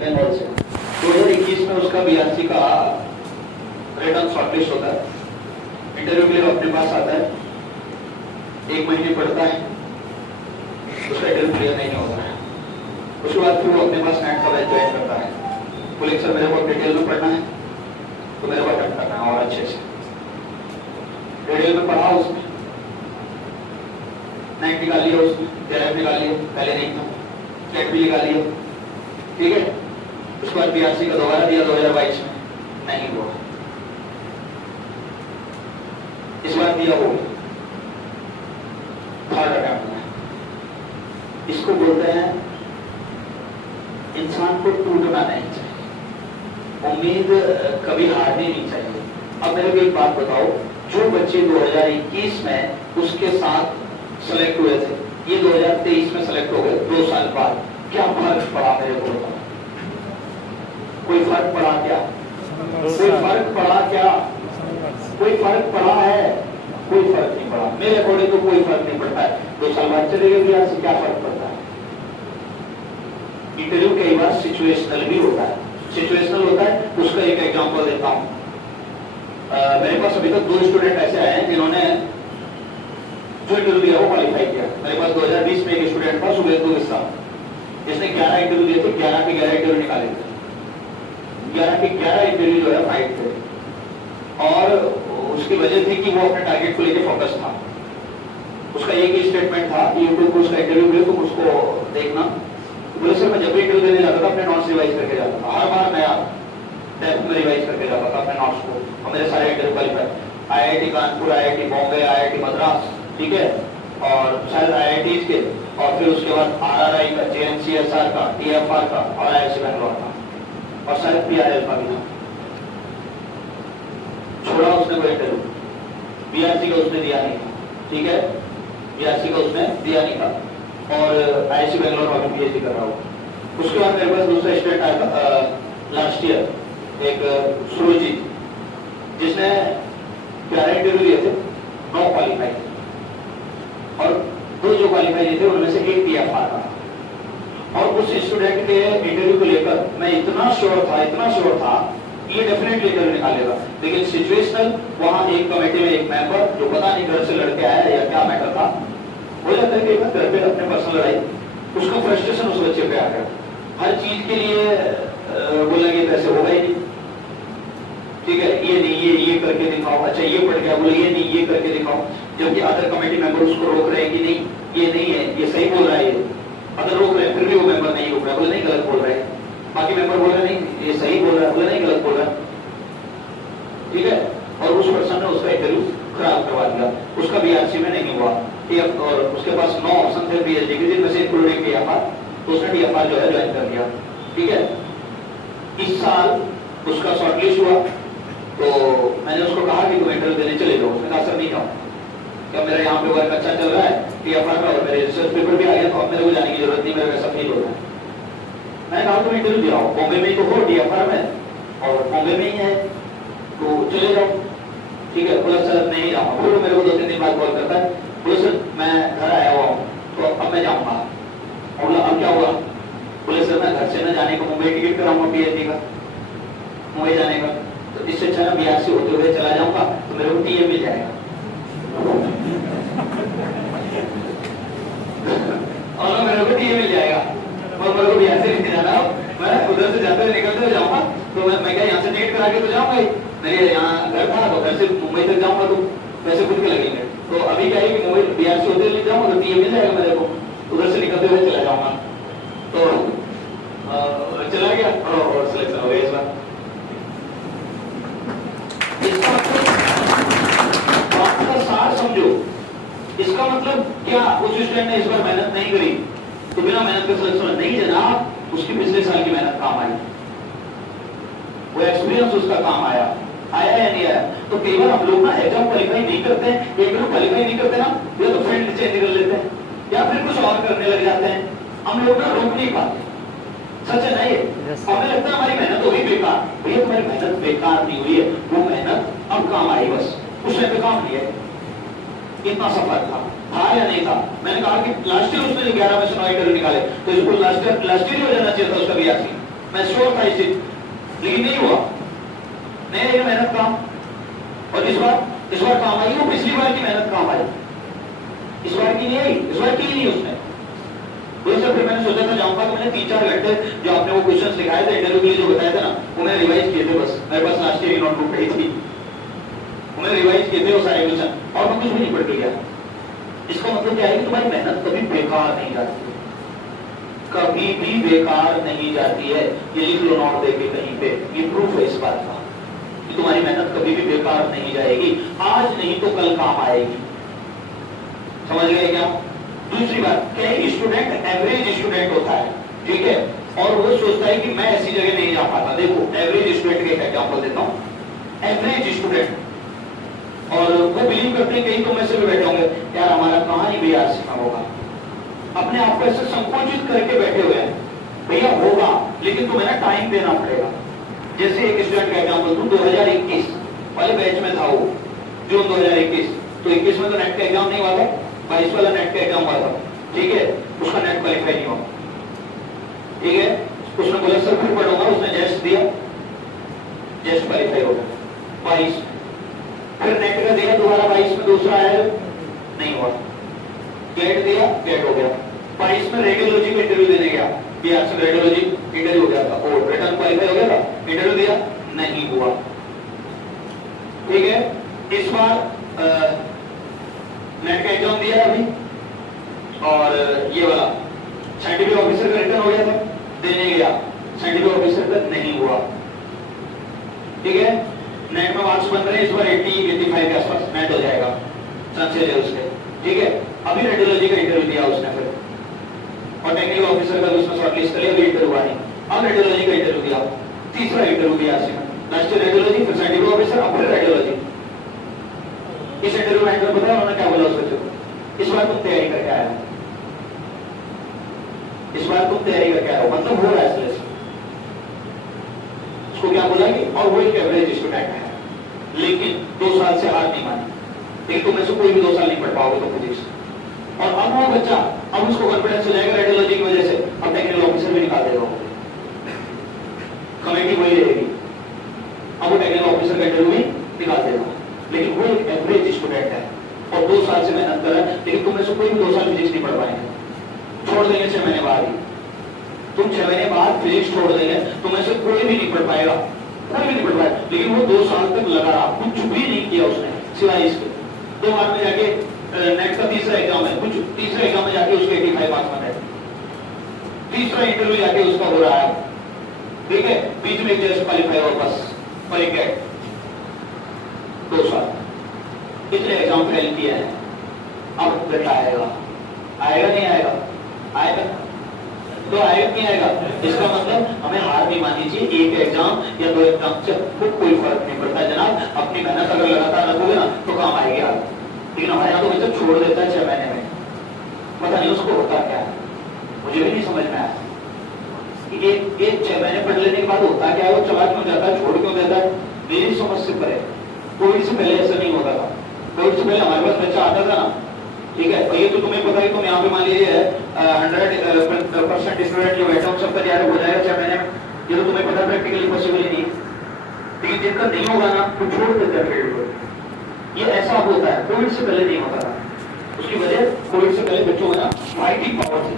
बंगाल से। 2021 में उसका बीआरसी का रिटर्न शॉर्टलिस्ट होता है, इंटरव्यू के लिए अपने पास आता है, 1 महीने पढ़ता है, उसका इंटरव्यू क्लियर नहीं होता है। उसके बाद फिर वो अपने पास नेट का बैच ज्वाइन करता है, बोले सर मेरे को डिटेल में पढ़ना है तो मेरे को अटेम्प्ट करना है और अच्छे से। डिटेल में पढ़ा उसने, 9 निकाल लिया उसने, 11 निकाल लिया, पहले नहीं था, स्टेट भी निकाल लिया, ठीक है। उसके बाद बीआरसी का दोबारा दिया 2022 में, नहीं हुआ। इस बार दिया हो थर्ड अटेम्प्ट में। इसको बोलते हैं इंसान को टूटना नहीं चाहिए, उम्मीद कभी हारनी नहीं चाहिए। अब मेरे को एक बात बताओ, जो बच्चे 2021 में उसके साथ सेलेक्ट हुए थे, ये 2023 में सेलेक्ट हो गए 2 साल बाद, क्या फर्क पड़ा मेरे को बताओ? कोई फर्क पड़ा क्या? कोई फर्क पड़ा क्या? कोई फर्क पड़ा है? कोई फर्क नहीं पड़ा। मेरे अकॉर्डिंग तो कोई फर्क नहीं पड़ता है। 2 साल बाद चले गए बिहार से, क्या फर्क पड़ता है? इंटरव्यू कई बार सिचुएशनल भी होता है, सिचुएशनल होता है। उसका एक एग्जांपल देता हूं। मेरे पास अभी तक 2 स्टूडेंट ऐसे आए हैं जिन्होंने जो इंटरव्यू दिया वो क्वालिफाई किया। मेरे पास 2020 में एक स्टूडेंट था, सुबेदु मिश्रा, जिसने 11 इंटरव्यू दिए थे, 11 के 11 इंटरव्यू निकाले थे, 11 के 11 इंटरव्यू जो है फाइट थे। और उसकी वजह थी कि वो अपने टारगेट को लेकर फोकस था। उसका एक ही स्टेटमेंट था कि यूट्यूब को उसका इंटरव्यू दे, तुम उसको देखना। बोले सर मैं जब भी इंटरव्यू देने जाता था अपने नोट्स रिवाइज करके जाता था, हर बार नया डेप्थ में रिवाइज करके जाता था अपने नोट्स को, और मेरे सारे interview qualify, IIT Kanpur, IIT Bombay, IIT Madras, ठीक है, और शायद आईआईटीज के, और फिर उसके बाद आरआरआई का, जेएनसीएसआर का, टीएफआर का और आईआईटी बैंगलोर का, और शायद पीआरएल का भी था। छोड़ा उसने कोई इंटरव्यू, बीआरसी का उसने दिया नहीं था, ठीक है, बीआरसी का उसने दिया नहीं था, और आईआईटी बैंगलोर में पीएचडी कर रहा हूँ। उसके बाद मेरे पास दूसरा स्टूडेंट आया था लास्ट ईयर, एक सुरजीत, जिसने 11 इंटरव्यू दिए थे, 9 क्वालिफाई, और 2 जो क्वालिफाई थे उनमें से एक टीएफआर था। और उस स्टूडेंट के इंटरव्यू को लेकर मैं इतना श्योर था ये डेफिनेटली इंटरव्यू निकालेगा, लेकिन सिचुएशनल, वहां एक कमेटी में एक मेंबर जो पता नहीं घर से लड़के आया या क्या मैटर था, हो जाता है कि घर पे अपने पर्सनल लड़ाई, उसका फ्रस्ट्रेशन उस बच्चे पे आ गया। हर चीज के लिए बोला कि पैसे होगा ही नहीं, ठीक है, ये नहीं, ये करके दिखाओ, अच्छा ये पढ़ गया, बोले ये नहीं, ये करके दिखाओ, जबकि अदर कमेटी मेंबर उसको रोक रहे हैं कि नहीं ये नहीं है, ये सही बोल रहा है, ये अदर रोक रहे हैं, फिर भी वो मेंबर नहीं रोक रहा है, बोले नहीं गलत बोल रहे हैं, बाकी मेंबर बोल रहे नहीं ये सही बोल रहा है, बोले नहीं गलत बोल रहा है, ठीक है। और उस पर्सन ने उसका इंटरव्यू खराब करवा दिया, उसका बीआरसी में नहीं हुआ, और उसके पास 9 ऑप्शन थे पीएचडी के, जिनमें से इंक्लूडिंग टीएफआर, तो उसने टीएफआर जो है ज्वाइन कर लिया, ठीक है। इस साल उसका शॉर्टलिस्ट हुआ, तो मैंने उसको कहा कि तुम इंटरव्यू देने चले जाओ। उसने कहा सर नहीं जाऊँ, क्या मेरा यहाँ पे वर्क अच्छा चल रहा है टीएफआर में, और मेरे रिसर्च पेपर भी आ गया, तो अब मेरे को जाने की जरूरत नहीं, मेरा वैसा फील हो रहा है। मैंने कहा तुम इंटरव्यू दिया हो, बॉम्बे में ही तो हो टीएफआर में, और बॉम्बे में ही है, तो चले जाओ, ठीक है। बोला सर नहीं जाऊँगा, फिर मेरे को 2-3 दिन बाद कॉल करता है, बोले सर मैं घर आया हुआ हूँ तो अब मैं जाऊँगा। बोला अब क्या हुआ? बोले सर मैं घर से न जाने को मुंबई टिकट कराऊंगा पीएचडी का, मुंबई जाने का, तो इससे अच्छा ना बीआरसी होते हुए चला जाऊंगा, तो मेरे को टीए मिल जाएगा। और मेरे को टीए मिल जाएगा, और मेरे को बीआरसी नहीं जाना, मैं उधर से जाते हुए निकलते हुए जाऊंगा, तो मैं क्या यहाँ से टिकट करा के तो जाऊंगा ही, मेरे यहाँ घर था तो घर से मुंबई तक जाऊंगा तो पैसे खुद के लगेंगे। तो अभी क्या है कि मुंबई बीआरसी होते हुए जाऊंगा तो टीए मिल जाएगा मेरे को, उधर से निकलते हुए चला जाऊंगा। तो चला गया और सिलेक्शन हो गया इस बार। इसका बात का सार समझो, इसका मतलब क्या उस स्टूडेंट ने इस बार मेहनत नहीं करी तो बिना मेहनत के सिलेक्शन नहीं जनाब, उसकी पिछले साल की मेहनत काम आई, वो एक्सपीरियंस उसका काम आया या नहीं आया। तो कई बार हम लोग ना एग्जाम क्वालिफाई नहीं करते हैं, इंटरव्यू क्वालिफाई नहीं करते ना, या तो फील्ड चेंज कर लेते हैं या फिर कुछ और करने लग जाते हैं, हम लोग ना रोक नहीं पाते। सच है नहीं है? हमें लगता है हमारी मेहनत होगी बेकार, भैया तुम्हारी मेहनत बेकार नहीं हुई है, वो मेहनत अब काम आई, बस उस टाइम पे काम नहीं है। इतना सफल था या नहीं था? मैंने कहा कि लास्ट ईयर उसने 11 में से 9 इंटरव्यू निकाले, तो इसको लास्ट ईयर हो जाना चाहिए था उसका बीआरसी, मैं श्योर था इस चीज, लेकिन नहीं हुआ, नहीं आई मेहनत काम। और इस बार काम आई, वो पिछली बार की मेहनत काम आई, इस बार की नहीं आई, इस बार की ही नहीं उसने। वही सब फिर मैंने सोचा था जाऊंगा, तो मैंने 3-4 घंटे जो आपने वो क्वेश्चंस लिखाए थे इंटरव्यू के लिए जो बताया था ना, वो मैंने रिवाइज किए थे। बस मेरे पास लास्ट ईयर नोटबुक पड़ी थी, मैंने रिवाइज किए थे वो सारे क्वेश्चन, और मैं कुछ भी नहीं पढ़ के गया। इसका मतलब क्या है कि तुम्हारी मेहनत कभी बेकार नहीं जाती, कभी भी बेकार नहीं जाती है। ये लिख लो नोट दे के कहीं पे, ये प्रूफ है इस बात का कि तुम्हारी मेहनत कभी भी बेकार नहीं जाएगी, आज नहीं तो कल काम आएगी। समझ गए क्या? दूसरी बात क्या है, स्टूडेंट एवरेज स्टूडेंट होता है, ठीक है, और वो सोचता है कि मैं ऐसी जगह नहीं जा पाता। देखो एवरेज स्टूडेंट का एग्जांपल देता हूं, एवरेज स्टूडेंट, और वो बिलीव करते हैं, कहीं तो में से भी बैठे होंगे यार हमारा कहां ही बिहार सीखा होगा, अपने आप को ऐसे संकोचित करके बैठे हुए हैं। भैया होगा, लेकिन तुम्हें ना टाइम देना पड़ेगा। जैसे एक स्टूडेंट का एग्जांपल दूं, 2021 वाले बैच में था वो, जून 2021, तो 21 में तो नेट का एग्जाम नहीं हुआ था, 22 वाला नेट का एग्जाम हुआ था, ठीक है, उसका नेट क्वालिफाई नहीं हुआ, ठीक है, उसने बोला सर फिर पढ़ूंगा, उसने जेस्ट दिया, जेस्ट क्वालिफाई हो गया 22, फिर नेट का दिया दोबारा 22 में, दूसरा है नहीं हुआ, गेट दिया, गेट हो गया, 22 में रेडियोलॉजी का इंटरव्यू देने गया, बिहार से रेडियोलॉजी इंटरव्यू हो गया था, और रिटर्न क्वालिफाई हो गया था, इंटरव्यू दिया नहीं हुआ, ठीक है। इस बार नेट का एग्जाम दिया अभी, और ये वाला साइंटिफिक ऑफिसर का रिटर्न हो गया था, देने गया, साइंटिफिक ऑफिसर का नहीं हुआ, ठीक है। नेट में मार्क्स बन रहे हैं इस बार 80-85 के आसपास नेट हो जाएगा, चांसेस है उसके, ठीक है। अभी रेडियोलॉजी का इंटरव्यू दिया उसने फिर, और टेक्निकल ऑफिसर का भी उसने शॉर्टलिस्ट कर लिया, अभी इंटरव्यू आ नहीं, अब रेडियोलॉजी का इंटरव्यू दिया, तीसरा इंटरव्यू दिया, लास्ट रेडियोलॉजी, फिर साइंटिफिक ऑफिसर, अब फिर रेडियोलॉजी। इस इंटरव्यू में एंकर पता है उन्होंने क्या बोला उस बच्चे को, इस बार तुम तैयारी करके आए हो, इस बार तुम तैयारी करके आए हो, मतलब हो रहा है सिलेक्शन। उसको क्या बोला कि और वो एक एवरेज स्टूडेंट है, लेकिन 2 साल से हार नहीं मानी, लेकिन तुम में से कोई भी 2 साल नहीं पढ़ पाओगे तो फिजिक्स। और अब वो बच्चा, अब उसको कॉन्फिडेंस हो जाएगा रेडियोलॉजी की वजह से, अब टेक्निकल ऑफिसर भी निकाल देगा, कमेटी वही रहेगी, अब वो टेक्निकल ऑफिसर का इंटरव्यू भी निकाल देगा, लेकिन वो एक एवरेज स्टूडेंट है और 2 साल से मेहनत कर रहा है, लेकिन तुम में से कोई भी 2 साल फिजिक्स नहीं पढ़ पाएंगे, छोड़ देंगे 6 महीने बाद ही, तुम 6 महीने बाद फिजिक्स छोड़ देंगे, तुम में से कोई भी नहीं पढ़ पाएगा, कोई भी नहीं पढ़ पाएगा। लेकिन वो 2 साल तक लगा रहा, कुछ भी नहीं किया उसने सिवाय इसके। 2 बार में जाके नेट का तीसरा एग्जाम है, कुछ तीसरे एग्जाम में जाके उसके 85 मार्क्स बने, तीसरा इंटरव्यू जाके उसका हो रहा है, ठीक है, बीच में जस्ट क्वालिफाई और बस पर एक 2 साल इतने एग्जाम फेल किए हैं, अब बेटा आएगा, आएगा नहीं आएगा, आएगा तो आएगा नहीं आएगा। इसका मतलब हमें हार नहीं माननी चाहिए, एक एग्जाम या 2 एग्जाम से कोई फर्क नहीं पड़ता जनाब, अपनी मेहनत अगर लगातार रखोगे ना तो काम आएगी आप। लेकिन हमारे यहाँ तो बच्चा छोड़ देता है 6 महीने में, पता नहीं उसको होता क्या है, मुझे भी नहीं समझ में आया कि एक 6 महीने पढ़ लेने के बाद होता क्या है, वो चला क्यों जाता है, छोड़ क्यों देता है, मेरी समझ से परे। कोविड से पहले ऐसा नहीं होता था, कोविड से पहले हमारे पास बच्चा आता था ना, ठीक है, और ये तो तुम्हें पता है, तुम यहाँ पे मान लीजिए 100% स्टूडेंट जो बैठा हूँ सबका तैयार हो जाएगा 6 महीने में, ये तो तुम्हें पता प्रैक्टिकली पॉसिबल ही नहीं है, लेकिन जिनका नहीं होगा ना तो छोड़ देते हैं फील्ड को, ये ऐसा होता है, कोविड से पहले नहीं होता था। उसकी वजह कोविड से पहले बच्चों में ना फाइटिंग पावर थी,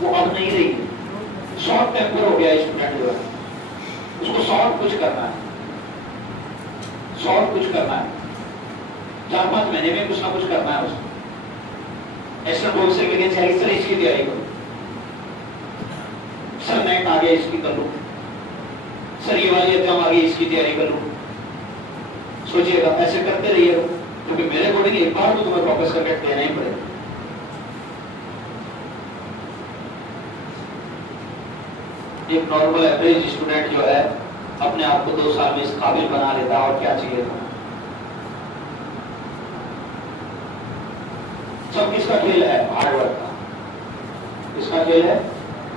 वो अब नहीं रही, शॉर्ट टेम्पर हो गया स्टूडेंट जो है, उसको शॉर्ट कुछ करना है, शॉर्ट कुछ करना है, 4-5 महीने में कुछ ना कुछ करना है उसको। एक्स्ट्रा प्रोफेसर के लिए चाहिए सर इसकी तैयारी करो, सर नेट आ गया इसकी कर लो, सर ये वाली एग्जाम आ गई इसकी तैयारी कर लो। सोचिएगा, ऐसे करते रहिएगा, क्योंकि मेरे अकॉर्डिंग एक बार तो तुम्हें फोकस करके देना ही पड़ेगा। एक नॉर्मल एवरेज स्टूडेंट जो है अपने आप को 2 साल में इस काबिल बना लेता है, और क्या चाहिए था। सब किसका खेल है, हार्डवर्क का, किसका खेल है,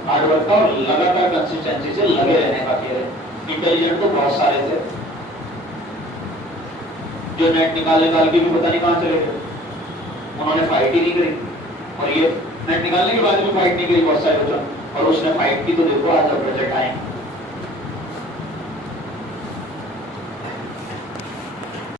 हार्डवर्क का, और लगातार कंसिस्टेंसी से लगे रहने का खेल है। इंटेलिजेंट तो बहुत सारे थे जो नेट निकाल के भी पता नहीं कहां चले गए, उन्होंने फाइट ही नहीं करी, और ये नेट निकालने के बाद भी फाइट नहीं करी बहुत सारे बच्चों, और उसने फाइट की तो देखो आज अब रिजल्ट आए